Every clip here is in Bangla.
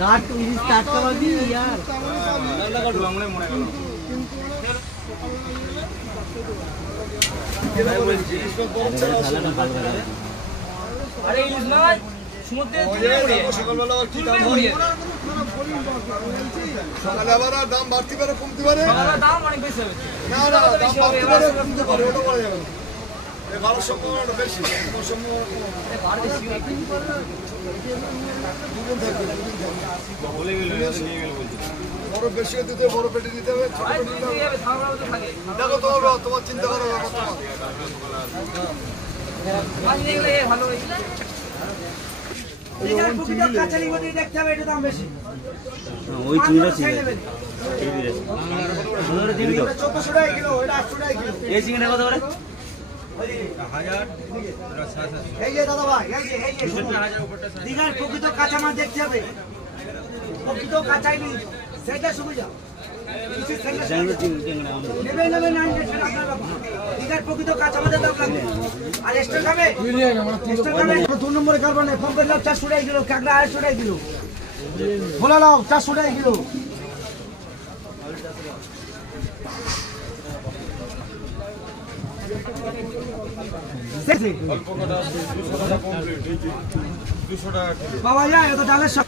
কাট ইলিশ টাটকা পাবি यार আরে ইলিশ নয় সমুদ্রে সকালবেলা কি দাম হয় সকালে আবার দাম বাড়তে পারে কমতে পারে দাম অনেক বেশি হবে না না দাম বাড়তে পারে কমতে পারে ওটা বলা যাবে না ভালো সম্ভাবনাটা বেশি বড় বেশি দিতে বড় পেটে নিতে হবে দেখো তোমার চিন্তা করো ভালো ওই চিংড়া ছিল এই চিংড়া কত করে দীঘার প্রকৃত কাঁচা মাছ দেখতে হবে প্রকৃত কাঁচাই নেই সেটা সুবিধা দীঘার প্রকৃত কাঁচা মাছের দরকার নেই আর এক্সট্রা খাবে 2 নম্বরে কারবানে পম্পের লাভ 400 টাকা কিলো কাঁকড়া 250 টাকা কিলো ভোলা লাভ 400 টাকা কিলো বাবা যায় এত ডালের সব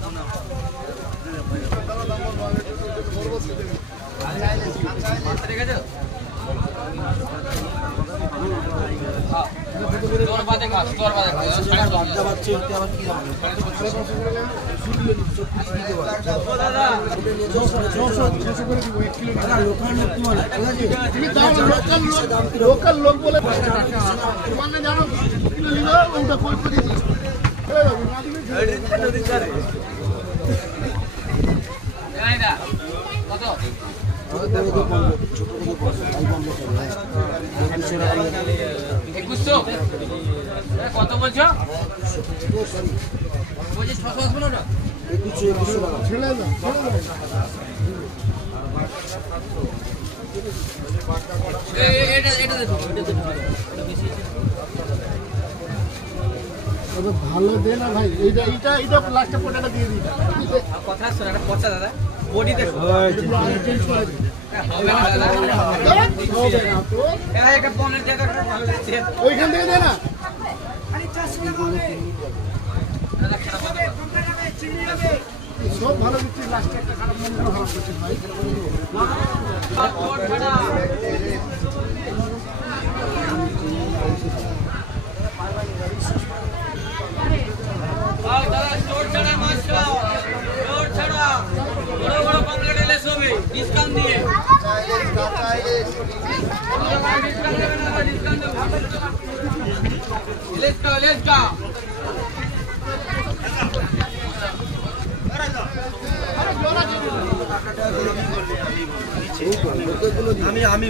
লোকাল লোক বলে মানে জানো ওটা কই করে কত বলছো ছেড়ে দাও ভালো দে না ভাই এইটা এইটা এইটা লাস্টে পোটাটা দিয়ে দিই কথা শোনা একটা কথা দাদা বডি দেখো চেঞ্জ করে দিই একটা পনের জায়গা ভালো লাগছে ওইখান থেকে দে না সব ভালো দিচ্ছি লাস্টে একটা খারাপ মন খারাপ করছে ভাই ডিসকাউন্ট দিয়ে লেটস গো আমি